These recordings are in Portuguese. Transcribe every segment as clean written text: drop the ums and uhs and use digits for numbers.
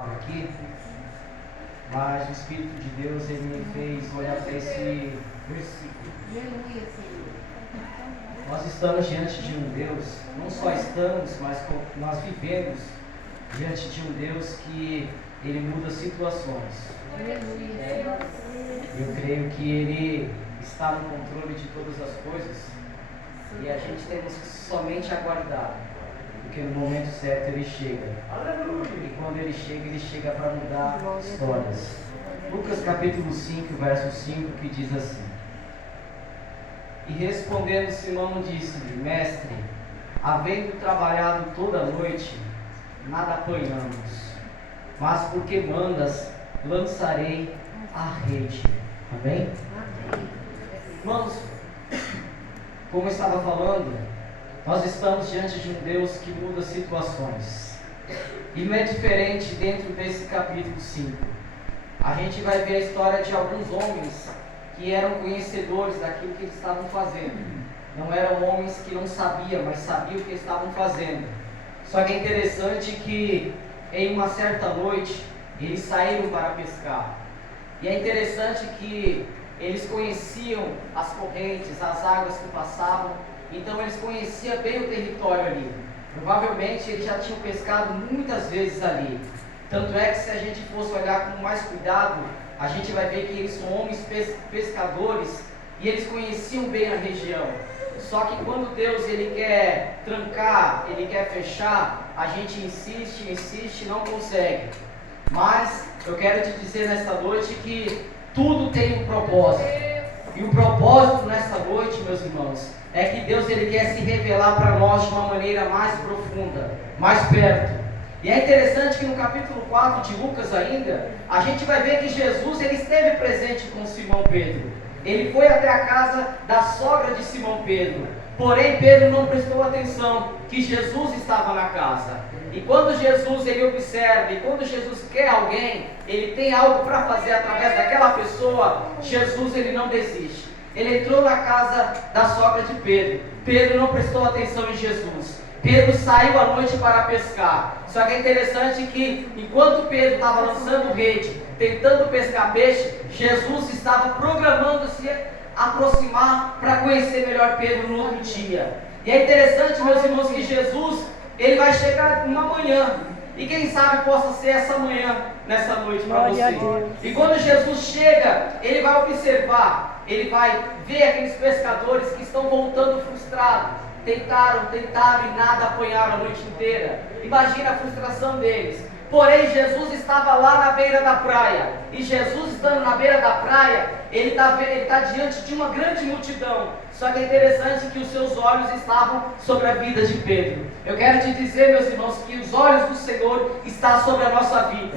aqui, mas o Espírito de Deus ele me fez olhar para esse versículo. Nós estamos diante de um Deus, não só estamos, mas nós vivemos diante de um Deus que ele muda situações. Eu creio que ele está no controle de todas as coisas e a gente temos que somente aguardar, porque no momento certo ele chega. E quando ele chega para mudar histórias. Lucas capítulo 5, verso 5, que diz assim: E respondendo Simão disse-lhe: Mestre, havendo trabalhado toda a noite, nada apanhamos, mas porque mandas, lançarei a rede. Amém? Irmãos, como eu estava falando, nós estamos diante de um Deus que muda situações. E não é diferente dentro desse capítulo 5. A gente vai ver a história de alguns homens que eram conhecedores daquilo que eles estavam fazendo. Não eram homens que não sabiam, mas sabiam o que estavam fazendo. Só que é interessante que em uma certa noite eles saíram para pescar. E é interessante que eles conheciam as correntes, as águas que passavam. Então eles conheciam bem o território ali. Provavelmente eles já tinham pescado muitas vezes ali. Tanto é que se a gente fosse olhar com mais cuidado, a gente vai ver que eles são homens pescadores e eles conheciam bem a região. Só que quando Deus ele quer trancar, ele quer fechar, a gente insiste e não consegue. Mas eu quero te dizer nesta noite que tudo tem um propósito. E o propósito nesta noite, meus irmãos, é que Deus ele quer se revelar para nós de uma maneira mais profunda, mais perto. E é interessante que no capítulo 4 de Lucas ainda, a gente vai ver que Jesus ele esteve presente com Simão Pedro. Ele foi até a casa da sogra de Simão Pedro. Porém, Pedro não prestou atenção que Jesus estava na casa. E quando Jesus ele observa, e quando Jesus quer alguém, ele tem algo para fazer através daquela pessoa, Jesus ele não desiste. Ele entrou na casa da sogra de Pedro. Pedro não prestou atenção em Jesus. Pedro saiu à noite para pescar. Só que é interessante que enquanto Pedro estava lançando rede, tentando pescar peixe, Jesus estava programando-se aproximar para conhecer melhor Pedro no outro dia. E é interessante, meus irmãos, que Jesus ele vai chegar uma manhã. E quem sabe possa ser essa manhã, nessa noite para você. E quando Jesus chega, ele vai observar, ele vai ver aqueles pescadores que estão voltando frustrados. Tentaram e nada apanharam a noite inteira. Imagina a frustração deles. Porém, Jesus estava lá na beira da praia. E Jesus estando na beira da praia, ele está diante de uma grande multidão. Só que é interessante que os seus olhos estavam sobre a vida de Pedro. Eu quero te dizer, meus irmãos, que os olhos do Senhor estão sobre a nossa vida.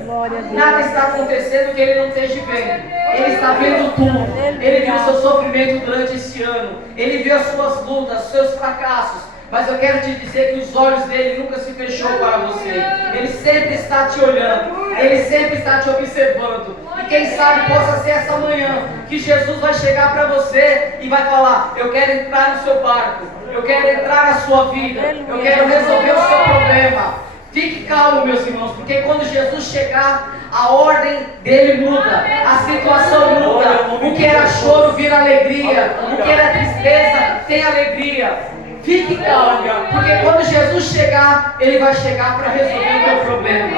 Nada está acontecendo que Ele não esteja vendo. Ele está vendo tudo. Ele viu o seu sofrimento durante esse ano. Ele viu as suas lutas, os seus fracassos. Mas eu quero te dizer que os olhos dele nunca se fechou para você. Ele sempre está te olhando. Ele sempre está te observando. E quem sabe possa ser essa manhã que Jesus vai chegar para você e vai falar: eu quero entrar no seu barco. Eu quero entrar na sua vida. Eu quero resolver o seu problema. Fique calmo, meus irmãos, porque quando Jesus chegar, a ordem dele muda, a situação muda. O que era choro vira alegria. O que era tristeza tem alegria. Fique calmo, porque quando Jesus chegar, ele vai chegar para resolver o teu problema.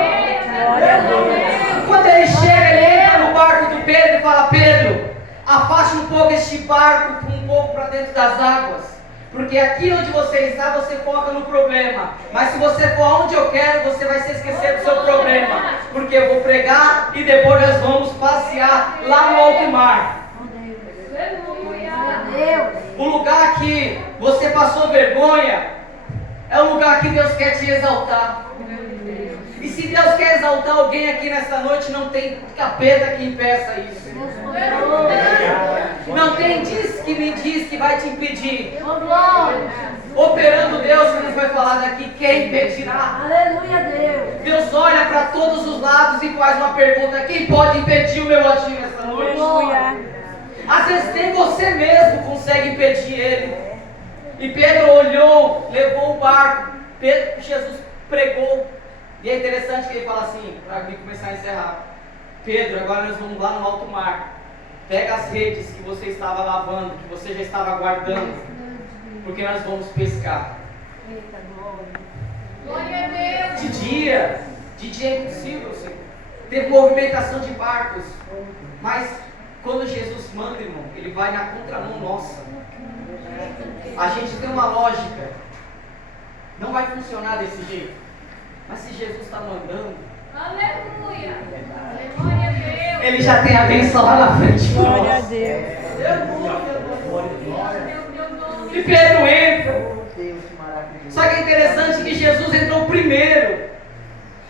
Quando ele chega, ele entra no barco de Pedro e fala: Pedro, afaste um pouco este barco um pouco para dentro das águas. Porque aqui onde você está, você foca no problema. Mas se você for aonde eu quero, você vai se esquecer do seu problema. Porque eu vou pregar e depois nós vamos passear lá no alto mar. O lugar que você passou vergonha é o lugar que Deus quer te exaltar. E se Deus quer exaltar alguém aqui nesta noite, não tem capeta que impeça isso. Não tem diz que me diz que vai te impedir. Operando Deus, que nos vai falar daqui, quem impedirá? Aleluia, Deus. Deus olha para todos os lados e faz uma pergunta: quem pode impedir o meu agir nesta noite? Aleluia. Às vezes nem você mesmo consegue impedir ele. E Pedro olhou, levou o barco. Jesus pregou. E é interessante que ele fala assim, para mim começar a encerrar: Pedro, agora nós vamos lá no alto mar. Pega as redes que você estava lavando, que você já estava guardando, porque nós vamos pescar. Glória a Deus. De dia é impossível, Senhor, ter movimentação de barcos. Mas quando Jesus manda, irmão, ele vai na contramão nossa. A gente tem uma lógica, não vai funcionar desse jeito. Mas se Jesus está mandando, Aleluia. Glória a Deus. ele já tem a bênção lá na frente. Glória a Deus. E Pedro entra. Só que é interessante que Jesus entrou primeiro.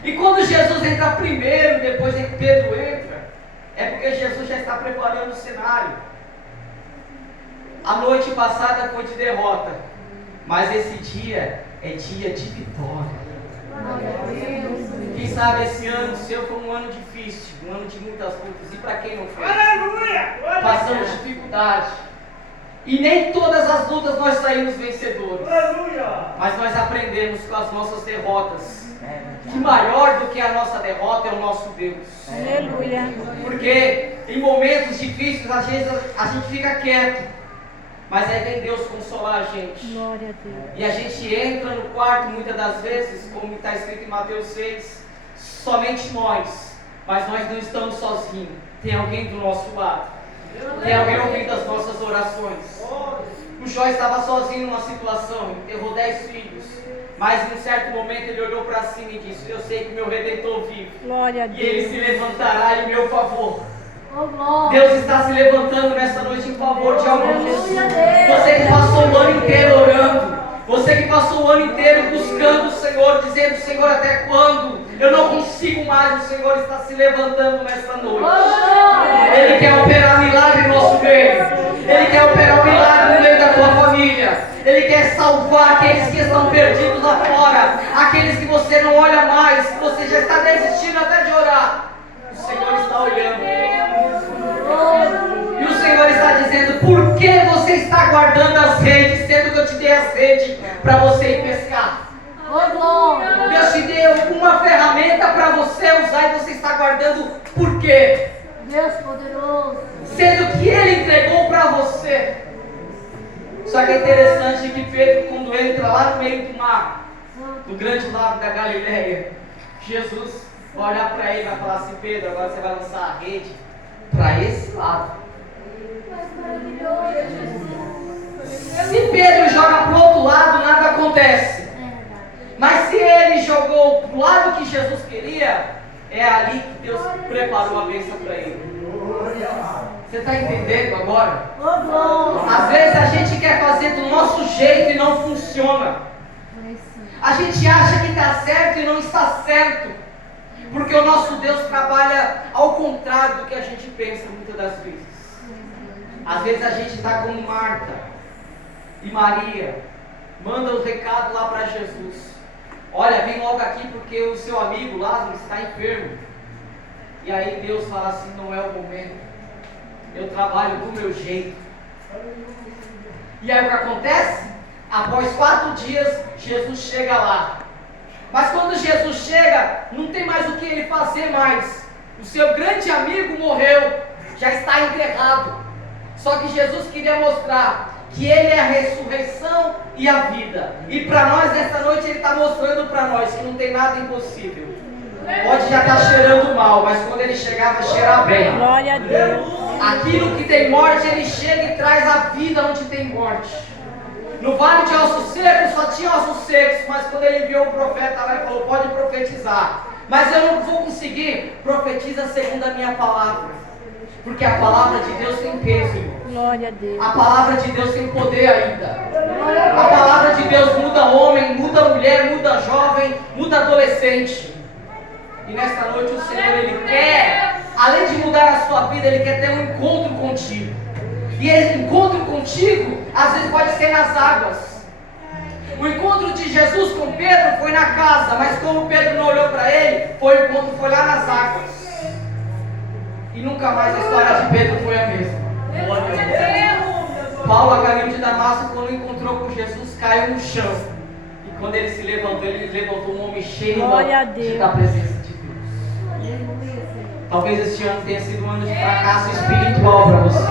E quando Jesus entra primeiro, depois que Pedro entra, é porque Jesus já está preparando o cenário. A noite passada foi de derrota, mas esse dia é dia de vitória. Quem sabe esse ano seu foi um ano difícil, um ano de muitas lutas. E para quem não foi? Passamos dificuldade. E nem todas as lutas nós saímos vencedores. Mas nós aprendemos com as nossas derrotas que maior do que a nossa derrota é o nosso Deus. Aleluia. Porque em momentos difíceis às vezes a gente fica quieto, mas aí vem Deus consolar a gente. Glória a Deus. E a gente entra no quarto muitas das vezes, como está escrito em Mateus 6, somente nós. Mas nós não estamos sozinhos. Tem alguém do nosso lado. Tem alguém ouvindo as nossas orações. O Jó estava sozinho numa situação, enterrou 10 filhos. Mas em um certo momento ele olhou para cima e disse: eu sei que meu Redentor vive. Glória a E ele Deus. se levantará em meu favor. Oh, glória. Deus está se levantando nessa noite em favor de alguns. Aleluia, Deus. Você que passou o ano inteiro orando, você que passou o ano inteiro buscando o Senhor, dizendo: Senhor, até quando? Eu não consigo mais. O Senhor está se levantando nessa noite. Ele quer operar milagre no nosso meio. Ele quer operar um milagre no meio da tua família. Ele quer salvar aqueles que estão perdidos lá fora, aqueles que você não olha mais, que você já está desistindo até de orar. O Senhor está olhando. E o Senhor está dizendo: por que você está guardando as redes, sendo que eu te dei as redes para você ir pescar? Oh, glória. Deus te deu uma ferramenta para você usar e você está guardando por quê? Deus poderoso. Sendo que Ele entregou para você. Só que é interessante que Pedro, quando entra lá no meio do mar, do grande lago da Galileia, Jesus vai olhar para ele e vai falar assim: Pedro, agora você vai lançar a rede para esse lado. Se Pedro joga para o outro lado, nada acontece. Mas se ele jogou para o lado que Jesus queria, é ali que Deus preparou a bênção para ele. Você está entendendo agora? Oh, glória. Às vezes a gente quer fazer do nosso jeito e não funciona. A gente acha que está certo e não está certo. Porque o nosso Deus trabalha ao contrário do que a gente pensa muitas das vezes. Às vezes a gente está como Marta e Maria, manda os recados lá para Jesus: olha, vem logo aqui porque o seu amigo Lázaro está enfermo. E aí Deus fala assim: não é o momento, eu trabalho do meu jeito. E aí o que acontece? Após 4 dias, Jesus chega lá. Mas quando Jesus chega, não tem mais o que ele fazer mais. O seu grande amigo morreu, já está enterrado. Só que Jesus queria mostrar que Ele é a ressurreição e a vida. E para nós, nessa noite, Ele está mostrando para nós que não tem nada impossível. Pode já estar cheirando mal, mas quando Ele chegar, vai cheirar bem. Glória a Deus. Aquilo que tem morte, Ele chega e traz a vida onde tem morte. No vale de ossos secos só tinha ossos secos, mas quando Ele enviou o profeta lá, Ele falou: pode profetizar. Mas eu não vou conseguir. Profetiza segundo a minha palavra. Porque a palavra de Deus tem peso, irmão. Glória a Deus. A palavra de Deus tem poder ainda. A palavra de Deus muda homem, muda mulher, muda jovem, muda adolescente. E nesta noite o Senhor, Ele quer, além de mudar a sua vida, Ele quer ter um encontro contigo. E esse encontro contigo, às vezes pode ser nas águas. O encontro de Jesus com Pedro foi na casa, mas como Pedro não olhou para ele, o encontro foi lá nas águas. E nunca mais a história de Pedro foi a mesma. Paulo, a caminho de Damasco, quando encontrou com Jesus, caiu no chão. E quando ele se levantou, ele levantou um homem cheio Glória a Deus. da presença de Deus. Talvez este ano tenha sido um ano de fracasso espiritual para você.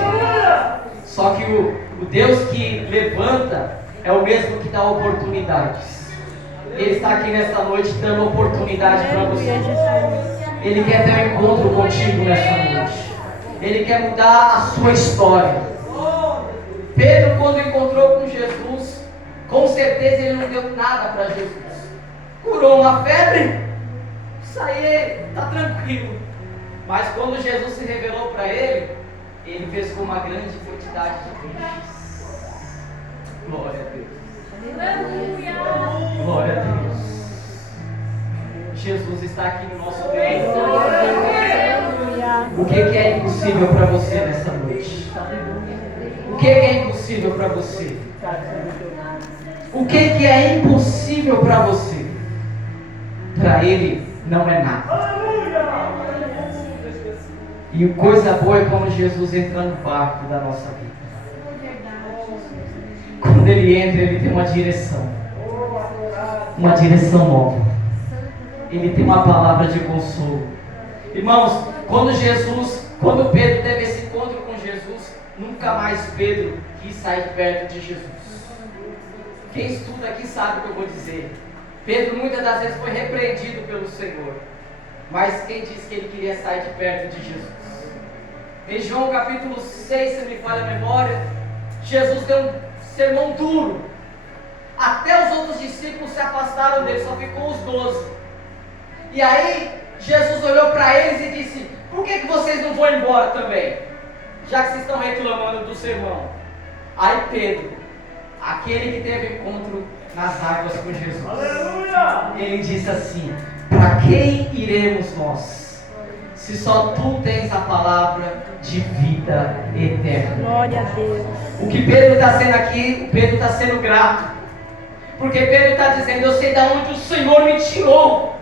Só que o Deus que levanta é o mesmo que dá oportunidades. Ele está aqui nesta noite dando oportunidade para você. Aleluia, Jesus. Ele quer ter um encontro contigo nesta noite. Ele quer mudar a sua história. Pedro, quando encontrou com Jesus, com certeza ele não deu nada para Jesus. Curou uma febre, isso aí está tranquilo. Mas quando Jesus se revelou para ele, ele fez com uma grande quantidade de peixes. Glória a Deus. Glória a Deus. Jesus está aqui no nosso meio. Aleluia. O que é impossível para você nessa noite? O que é impossível para você? O que é impossível para você? Para Ele não é nada. E coisa boa é quando Jesus entra no barco da nossa vida. Quando Ele entra, Ele tem uma direção nova. Ele tem uma palavra de consolo. Irmãos, quando Pedro teve esse encontro com Jesus, nunca mais Pedro quis sair perto de Jesus. Quem estuda aqui sabe o que eu vou dizer. Pedro muitas das vezes foi repreendido pelo Senhor, mas quem disse que ele queria sair de perto de Jesus? Em João capítulo 6, se me falha a memória, Jesus deu um sermão duro. Até os outros discípulos se afastaram dele, só ficou os 12. E aí Jesus olhou para eles e disse: por que vocês não vão embora também? Já que vocês estão reclamando do sermão. Aí Pedro, aquele que teve encontro nas águas com Jesus, ele disse assim: para quem iremos nós, se só tu tens a palavra de vida eterna? Glória a Deus. O que Pedro está sendo aqui, Pedro está sendo grato, porque Pedro está dizendo: eu sei de onde o Senhor me tirou.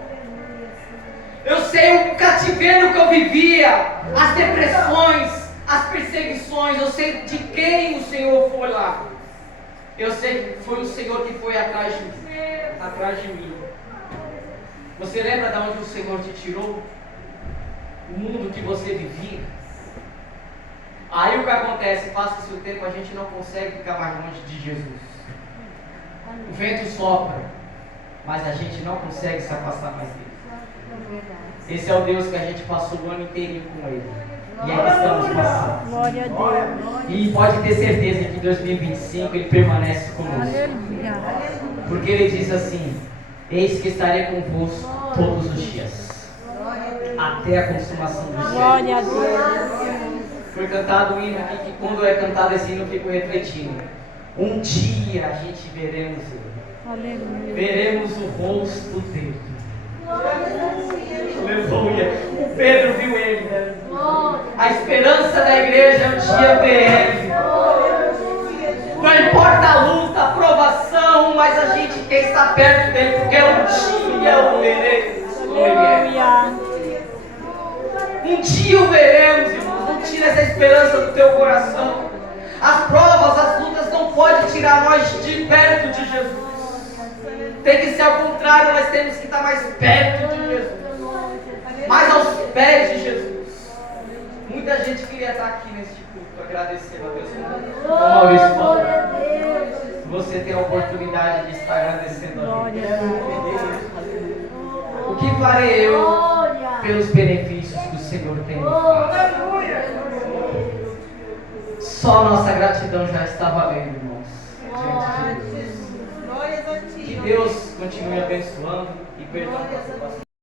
Eu sei o cativeiro que eu vivia, as depressões, as perseguições. Eu sei de quem o Senhor foi lá. Eu sei que foi o Senhor que foi atrás de mim. Você lembra de onde o Senhor te tirou? O mundo que você vivia? Aí o que acontece? Passa-se o tempo, a gente não consegue ficar mais longe de Jesus. O vento sopra, mas a gente não consegue se afastar mais dele. Esse é o Deus que a gente passou o ano inteiro com Ele. E ainda estamos passando. Glória a Deus. E pode ter certeza que em 2025 Ele permanece conosco. Aleluia. Porque Ele diz assim: eis que estarei convosco todos os dias, até a consumação dos dias. Glória a Deus. Foi cantado um hino aqui, que quando é cantado esse hino eu fico refletindo. Um dia a gente veremos Ele. Aleluia. Veremos o rosto dele. Aleluia. O Pedro viu ele. A esperança da igreja é um dia ver ele. Não importa a luta, a provação, mas a gente quer estar perto dele, porque um dia o veremos. Aleluia. Um dia o veremos, irmãos. Não tira essa esperança do teu coração. As provas, as lutas não podem tirar nós de perto de Jesus. Tem que ser ao contrário, nós temos que estar mais perto de Jesus, mais aos pés de Jesus. Muita gente queria estar aqui neste culto, agradecendo a Deus. Maurício falou, você tem a oportunidade de estar agradecendo a Glória Deus. a Deus. O que farei eu pelos benefícios que o Senhor tem me feito? Só nossa gratidão já está valendo, irmãos, diante de Deus. Que Deus continue abençoando e perdoando.